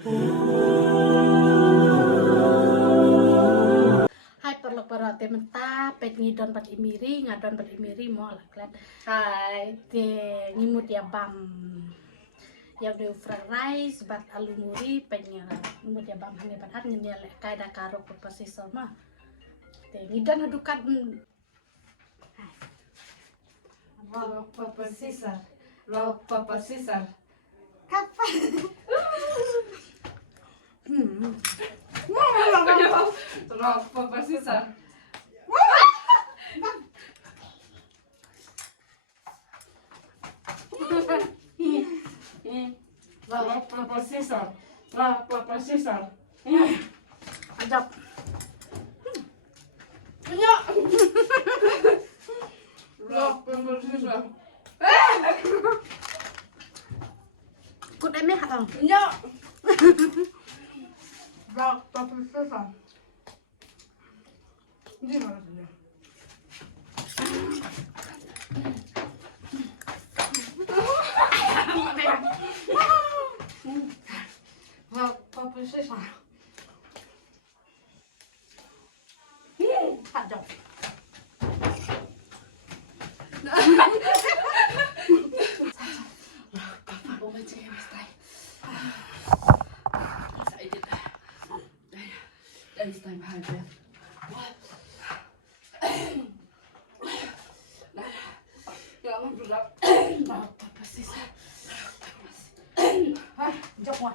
Hai perlu perhati mentah, pet ngidon pat imiri, ngadon pat imiri mau lah kalian. Hai, te ngimut ya bam. Yang di fried rice, bat alumuri, pengen ngimut ya bam hanya pat ngene lek kaida karo pasti sama. Te ngidon adukan. Rock, paper, scissors. Rock, paper, scissors. Kapan? Rock, paper, scissors. Rock, paper, scissors. Rock, paper, scissors. Ajak. Rock, paper, scissors. Kut em hả không? Rock, paper, scissors. Ini mana dia? Rock, paper, scissors. Ajak. Oh my God, mas tay. Excited. Dance time high breath. Jangan berat. Apa sih? Ajak mau.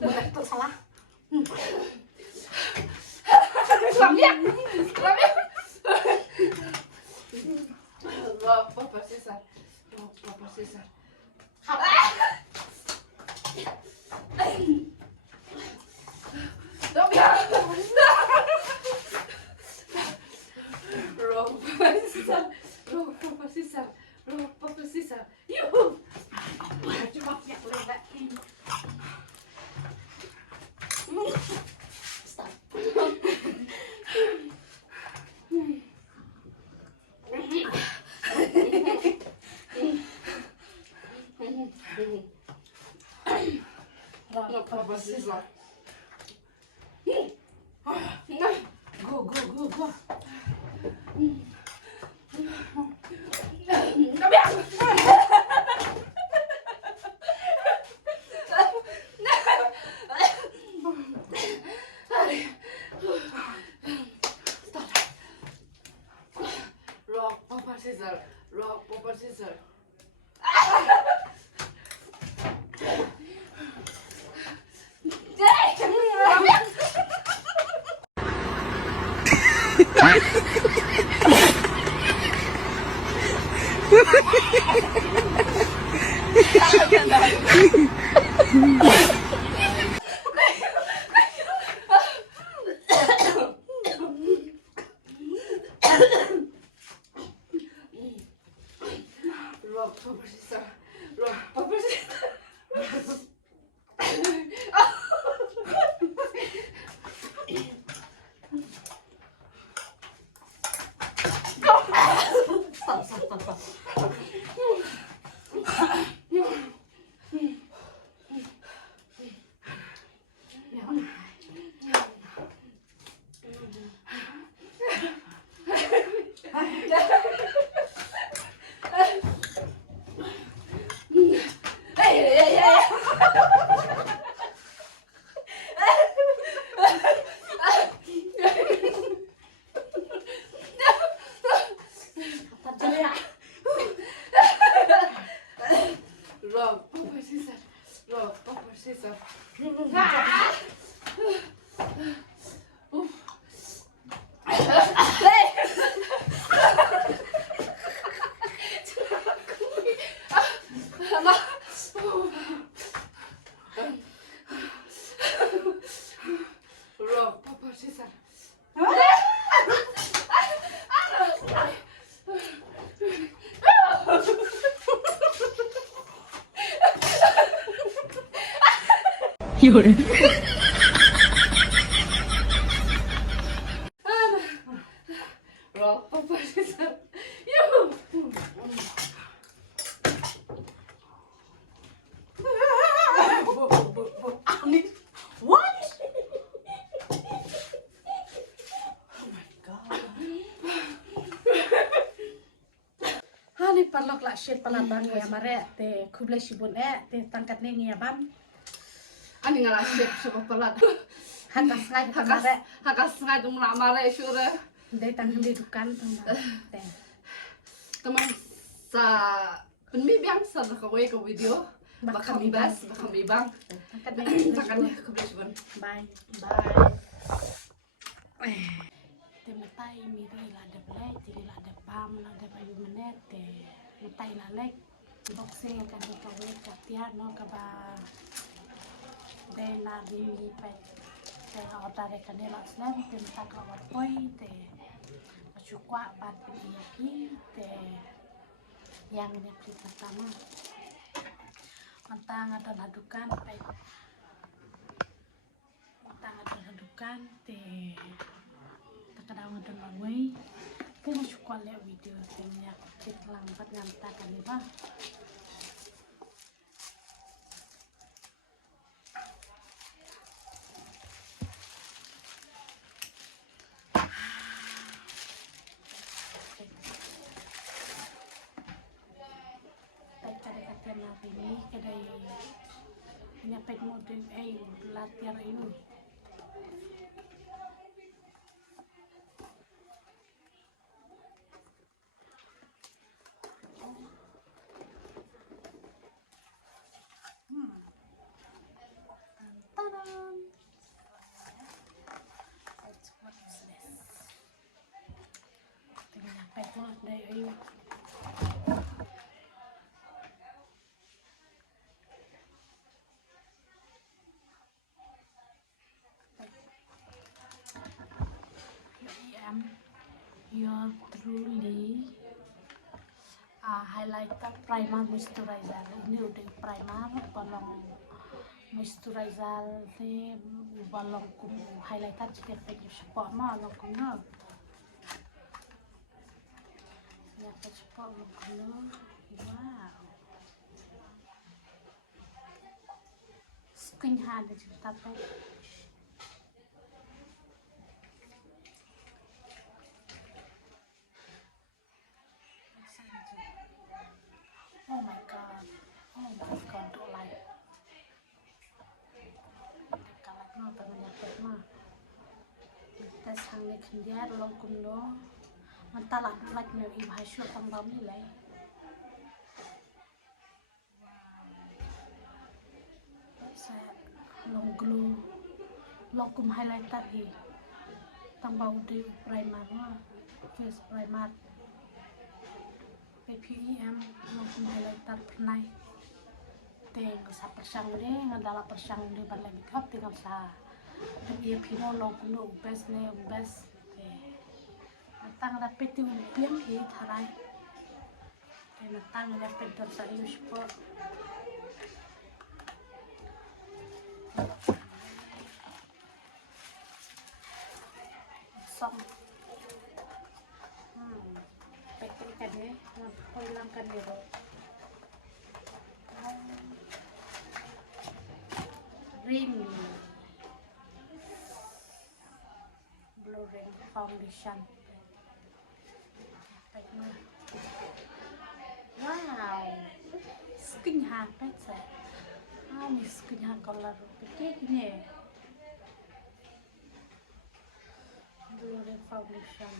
Boleh tuh salah. Rock, paper, scissors. Rock, paper, scissors. Stop ya. Rock, paper, scissors. Rock, paper, scissors. Rock, paper, scissors. Yuhu. Cuma yang lewat. Stop. Rock, paper, scissors. Go, go, go, go. Stop ya. Rock, paper, scissors. Rock, paper, scissors. Rock, paper, scissors. Rock, paper, scissors. Stop, stop, stop, stop. Rock, paper, scissors. Rock, paper, scissors. Rock, paper, scissors. Rock, paper, scissors. Yuhu. shit palabang ya mare te kuble shibun te tangkat ning ya bam Ani ngala chef pelat. hakas ngai mare Hakas ngai dum na mare sure. de tang di dukan te Teman sa penmi biang sa kawe ka video. Bakam ibas, bakam ibang. tangkat ning Takan ku blesbon. bye te matai miri la de play ti la de pam la de bayu menet te matai la lek boxing kan di kawe ka tia no ka ba de na ni pe te order de kan la slam te matai ka wat poi te chukwa bat ni te yang ini pertama mantang ada ladukan pe mantang ada ladukan te takadang ada lawai kena chukwa le video temnya kit lambat nganta kan ba ini kedai nyapet model latihan ini Tadam! What is this? Tingnan nyapet model ini your truly highlighter primer moisturizer ini udah primer balong moisturizer ni balong kum highlighter jika pakai spot mah balong kum no ya pakai spot balong kum no wow skin hand cerita pakai oh my god don't like kalat mah banyak mah kita sangat kendia long kundo mentala like no ibu hasil tambah nilai saya long glow long kum highlighter hi tambah udah primer mah face primer PPEM langsung highlighter pernah tinggal sa persang deh ngadala persang deh balik makeup tinggal sa dia pino langsung no ubes ne ubes natang ada peti upian tharai natang ada peti sa use po song kan ya hilangkan dulu ring blue ring foundation wow skin apa sih ini skin color begini blue ring foundation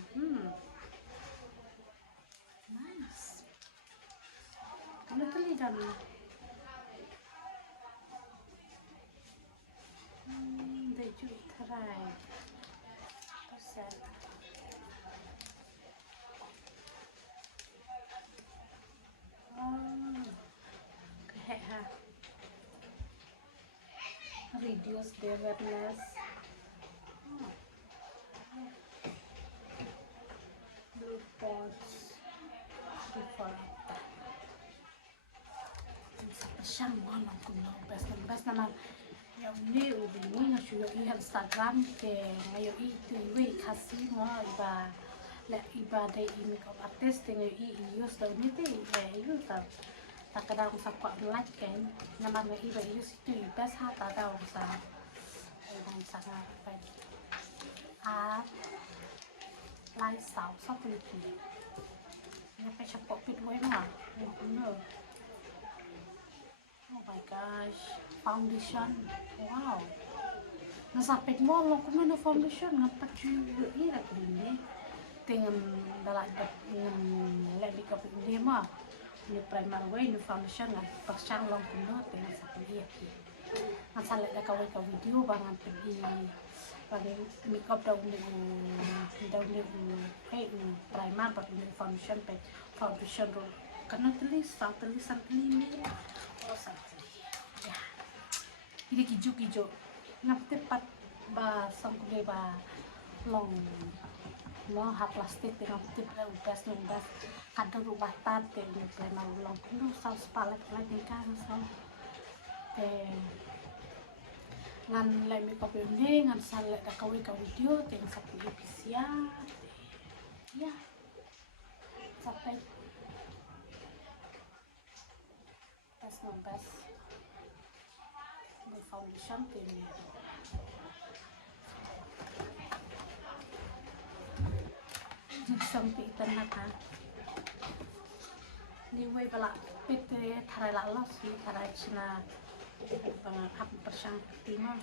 nice. Ano to lidan? Did you try? Percent. Okay, ha. Reduce their redness. Blue spots. Siyang malang kung no best naman yung ni ubini nga suyo i Instagram ke ngayon i kasi mo iba day i makeup artist ngayon i-use daw nito yun takada ko sa kwa like ken naman nga iba i-use ito best hata daw sa nga lifestyle sa Pilipinas ไปเฉพาะปิดไว้มาno oh my gosh foundation wow nasapit mo lang kung may foundation nga pag-jewel ira ko hindi tingin dalagdag ng lebi ka hindi mo ni primer way ni foundation nga pag-siyang lang kung no tingin sa pag-iaki masalit na kaway ka video bangan pag-i pag makeup daw ni primer pag ni foundation ro kanang tulis ang ini o sa ya ini kijo ngapte pat ba sang kulay ba long mo ha plastik dengan tip na ubas kadang rubah tate ni primer long kuno sa palet lagi kan so ngan lai mi ko ini ngan sale da kawi ka video teng sa pisia ya sampai tas nombas di foundation ini sampai tanah kan niway bala pete tarai lalos si tarai cina hap persang timah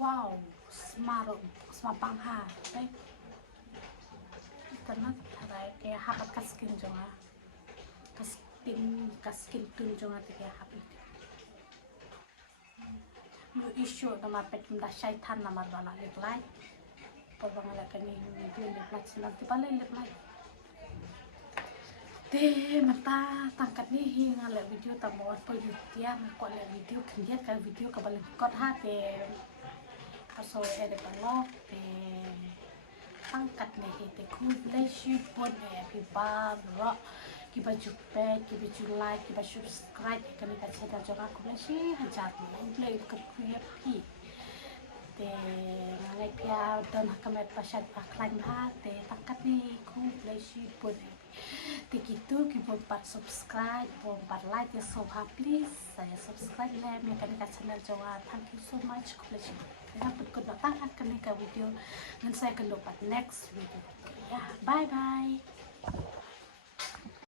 wow semapang ha karena tarai kayak hapat kaskin jonga kaskin tun jonga kayak hapit lu isu nama pet mda syaitan nama bala leklai pagbangal kani video leklai senang tipalay leklai te mata tangkat ni hinga le video tamawat po yutia ko le video kandia ka video ka balik kot ha te kaso ede balok te tangkat ni te ku le shoot pon e pi ba ro ki ba jupe ki ba like ki ba subscribe kani ka channel joga ku le shi hanjat ni le ko kuya pi te ngai pia don hakamet pasat aklan ha te tangkat ni ku le shoot pon te gitu ki bompat subscribe bompat like ya so please saya subscribe le mi kani ka channel joga thank you so much ku le shi dapat ko datang kani ka video dan saya akan dapat next video ya bye bye